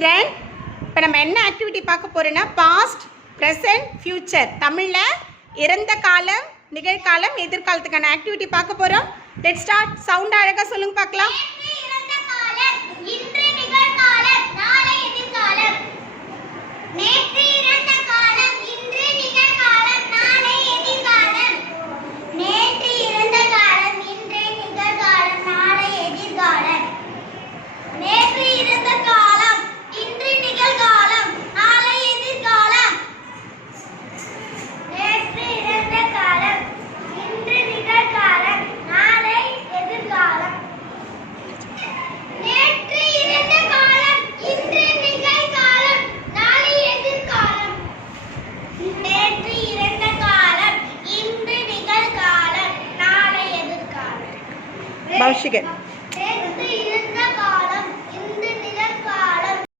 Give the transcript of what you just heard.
children, இப்போ நம்ம என்ன ஆக்டிவிட்டி பார்க்க போறோம்னா பாஸ்ட் ப்ரெசன்ட் ஃபியூச்சர் தமிழில் இறந்த காலம் நிகழ்காலம் எதிர்காலத்துக்கான ஆக்டிவிட்டி பார்க்க போகிறோம். Let's start. சவுண்ட் அழகாக சொல்லுங்க பார்க்கலாம். Bauschige.